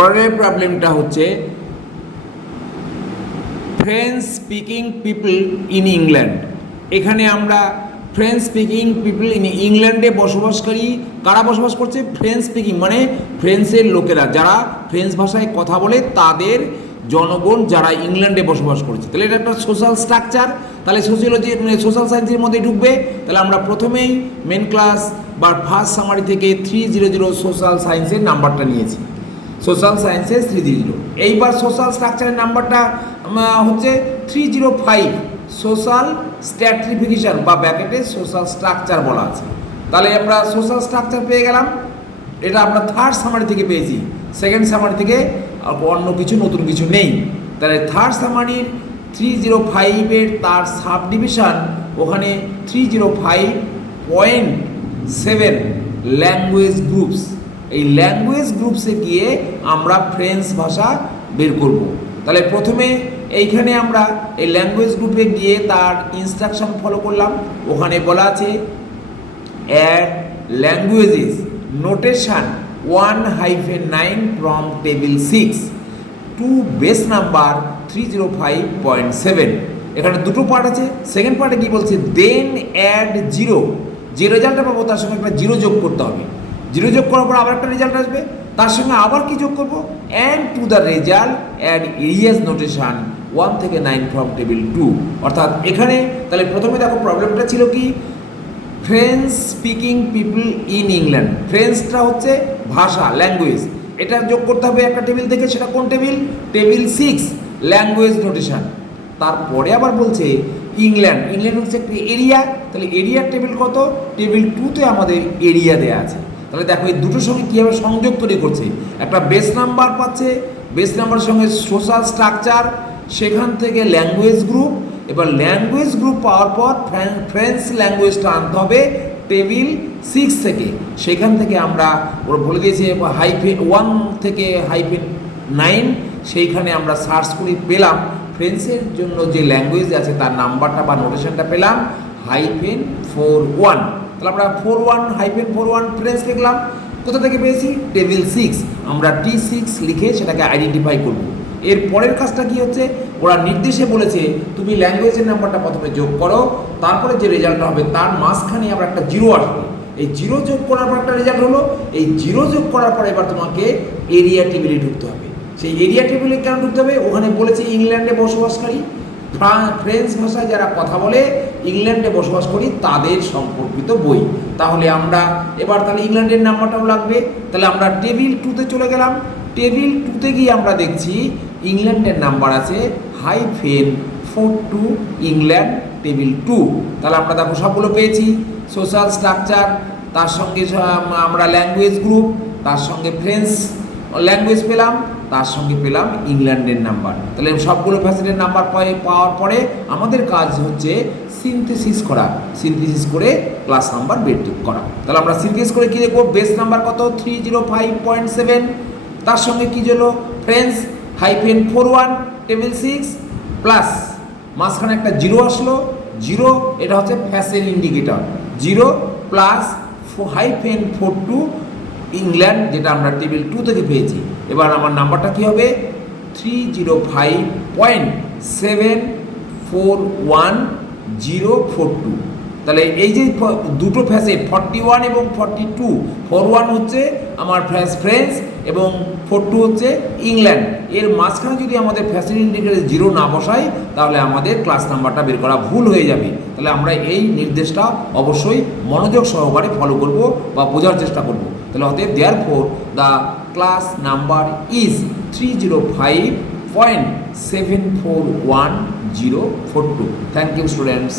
পরের প্রবলেমটা হচ্ছে French speaking people in England. এখানে আমরা ফ্রেঞ্চ স্পিকিং পিপল ইন ইংল্যান্ডে বসবাসকারী কারা বসবাস করছে? ফ্রেঞ্চ স্পিকিং মানে ফ্রেঞ্চের লোকেরা, যারা ফ্রেঞ্চ ভাষায় কথা বলে তাদের জনগণ যারা ইংল্যান্ডে বসবাস করছে। তাহলে এটা একটা সোশ্যাল স্ট্রাকচার, তাহলে সোশিওলজি সোশ্যাল সায়েন্সের মধ্যে ঢুকবে। তাহলে আমরা প্রথমেই মেন ক্লাস বা ফার্স্ট সামারি থেকে 300 সোশ্যাল সায়েন্সের নাম্বারটা নিয়েছি, সোশ্যাল সায়েন্সের 300। এইবার সোশ্যাল স্ট্রাকচারের নাম্বারটা হচ্ছে 305, সোশ্যাল স্ট্র্যাটিফিকেশন বা ব্র্যাকেটে সোশ্যাল স্ট্রাকচার বলা আছে। তাহলে আমরা সোশ্যাল স্ট্রাকচার পেয়ে গেলাম, এটা আমরা থার্ড সামারি থেকে পেয়েছি, সেকেন্ড সামারি থেকে অন্য কিছু নতুন কিছু নেই। তাহলে থার্ড সামারির 305-এর তার সাব ডিভিশন ওখানে 305.7 ল্যাঙ্গুয়েজ গ্রুপস। এই ল্যাঙ্গুয়েজ গ্রুপসে গিয়ে আমরা ফ্রেঞ্চ ভাষা বের করব। তাহলে প্রথমে এইখানে আমরা এই ল্যাঙ্গুয়েজ গ্রুপে গিয়ে তার ইনস্ট্রাকশন ফলো করলাম। ওখানে বলা আছে add languages notation 1-9 from table 6 to base number 305.7। এখানে দুটো পার্ট আছে। সেকেন্ড পার্টে কি বলছে? দেন অ্যাড 0, যে রেজাল্টটা পাবো তার সঙ্গে একটা 0 যোগ করতে হবে। 0 যোগ করার পর আবার একটা রেজাল্ট আসবে, তার সঙ্গে আবার কি যোগ করবো? And to the result add areas notation 1 থেকে 9 ফ্রম টেবিল 2। অর্থাৎ এখানে তাহলে প্রথমে দেখো প্রবলেমটা ছিল কি? French speaking people in England. ফ্রেঞ্চটা হচ্ছে ভাষা, ল্যাঙ্গুয়েজ, এটা যোগ করতে হবে একটা টেবিল থেকে। সেটা কোন টেবিল? Table 6, language notation. তারপরে আবার বলছে ইংল্যান্ড, ইংল্যান্ড হচ্ছে একটি এরিয়া। তাহলে এরিয়ার টেবিল কত? টেবিল 2-তে আমাদের এরিয়া দেওয়া আছে। তাহলে দেখো এই দুটোর সঙ্গে কীভাবে সংযোগ তৈরি করছে। একটা বেস নাম্বার পাচ্ছে, বেস নাম্বারের সঙ্গে সোশ্যাল স্ট্রাকচার, সেখান থেকে ল্যাঙ্গুয়েজ গ্রুপ। এবার ল্যাঙ্গুয়েজ গ্রুপ পাওয়ার পর ফ্রেঞ্চ ল্যাঙ্গুয়েজটা আনতে হবে টেবিল 6 থেকে। সেখান থেকে আমরা ওরা বলে দিয়েছে -1 থেকে -9, সেইখানে আমরা সার্চ করে পেলাম ফ্রেঞ্চের জন্য যে ল্যাঙ্গুয়েজ আছে তার নাম্বারটা বা নোটেশনটা পেলাম -41। তাহলে আমরা 41-41 ফ্রেঞ্চ লিখলাম। কোথা থেকে পেয়েছি? টেবিল 6। আমরা T6 লিখে সেটাকে আইডেন্টিফাই করব। এর পরের কাজটা কি হচ্ছে? ওরা নির্দেশে বলেছে তুমি ল্যাঙ্গুয়েজের নাম্বারটা প্রথমে যোগ করো, তারপরে যে রেজাল্টটা হবে তার মাঝখানে আমরা একটা 0 আসবে। এই 0 যোগ করার পর একটা রেজাল্ট হলো। এই 0 যোগ করার পর এবার তোমাকে এরিয়া টেবিলে ঢুকতে হবে। সেই এরিয়া টেবিলে কেন ঢুকতে হবে? ওখানে বলেছে ইংল্যান্ডে বসবাসকারী ফ্রেঞ্চ ভাষায় যারা কথা বলে ইংল্যান্ডে বসবাস করি তাদের সম্পর্কিত বই। তাহলে আমরা এবার তাহলে ইংল্যান্ডের নাম্বারটাও লাগবে। তাহলে আমরা টেবিল 2-তে চলে গেলাম। টেবিল 2-তে গিয়ে আমরা দেখছি ইংল্যান্ডের নাম্বার আছে -42 ইংল্যান্ড টেবিল 2। তাহলে আমরা দেখো সবগুলো পেয়েছি। সোশ্যাল স্ট্রাকচার, তার সঙ্গে আমরা ল্যাঙ্গুয়েজ গ্রুপ, তার সঙ্গে ফ্রেঞ্চ ল্যাঙ্গুয়েজ পেলাম, তার সঙ্গে পেলাম ইংল্যান্ডের নাম্বার। তাহলে সবগুলো ফ্যাসিলিটির নাম্বার পাওয়ার পরে আমাদের কাজ হচ্ছে সিনথেসিস করা, সিনথেসিস করে ক্লাস নাম্বার বের করা। তাহলে আমরা সিনথেসিস করে কী দেখবো? বেস নাম্বার কত? 305.7। তার সঙ্গে কী হলো? ফ্রেঞ্চ -41 টেবিল 6 প্লাস মাঝখানে একটা 0 আসলো। 0 এটা হচ্ছে ফ্যাসেল ইন্ডিকেটর। 0 প্লাস -42 ইংল্যান্ড, যেটা আমরা টেবিল 2 থেকে পেয়েছি। এবার আমার নাম্বারটা কী হবে? 305.741042। তাহলে এই যে দুটো ফ্যাসেট 41 এবং 42, 41 হচ্ছে আমার ফ্রেঞ্চ এবং 42 হচ্ছে ইংল্যান্ড। এর মাঝখানে যদি আমাদের ফ্যাসিলিটি ইন্ডিকেটর 0 না বসাই তাহলে আমাদের ক্লাস নাম্বারটা বের করা ভুল হয়ে যাবে। তাহলে আমরা এই নির্দেশটা অবশ্যই মনোযোগ সহকারে ফলো করব বা বোঝার চেষ্টা করব। তাহলে অতএব therefore the class number is 305.741042। Thank you students.